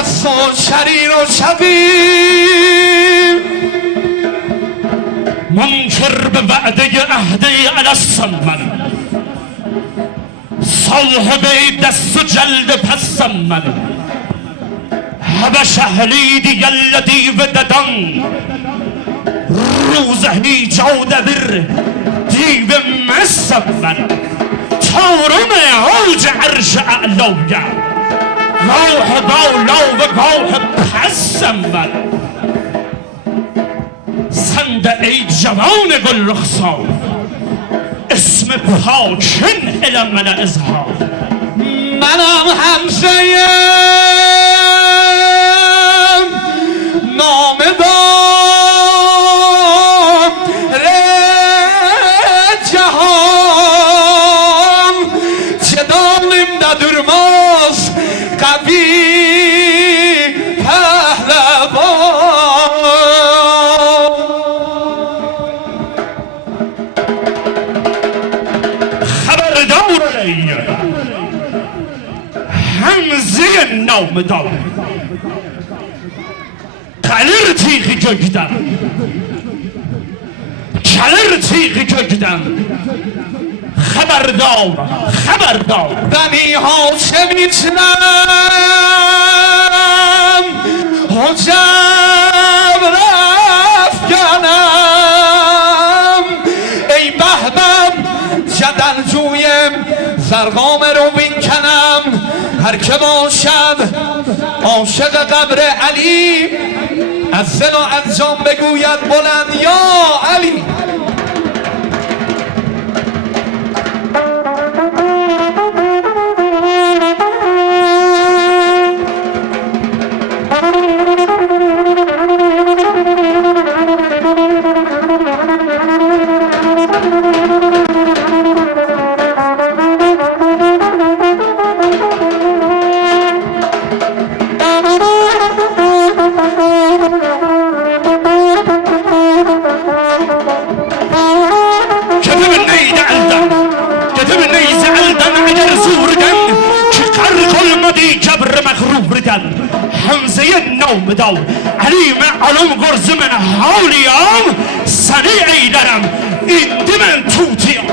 است و شریر و شبیه منکر به وعده عهده الستم من، صاحب دست و جلد پستم من. حبش اهلی دیگل دیو ددان، روز ایجاد بر دیو مستم من. تارم اوج عرش اعلایم، گاه بالا و گاه پستم من. سند ای جوان گل رخسار، اسم پاکن الان من اظهار. منم همسایه نامدار جهان، چه دانیم ندر ماست قوی پهلوان. خبردار ای همزه نامدار، قلر تیغی گگدم، کلر تیغی گگدم. خبردار خبردار، بنی هاشمیتنم حجب رفکنم. ای بهبم جدل جویم زرقام رو بینکنم. هر که باشد عاشق قبر علی، از زن و از جان بگوید بلند یا علی. همزه نامدار علی معلوم گرز من حالیم، سنی درم این دی من توتیم.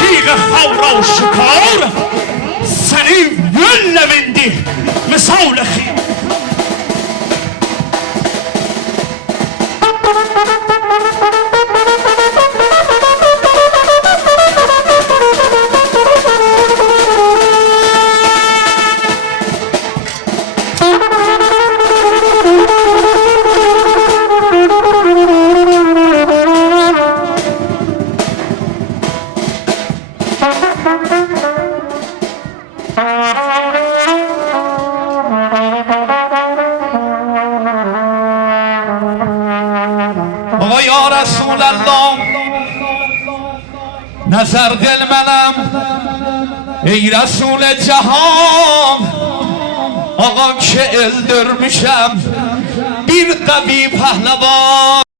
تیغ خورا و شکار سنی ولوندی مثال خیر. آقا یا رسول الله نظر دل منم ای رسول جهان. آقا که الدر میشم بیر قوی پهلوان.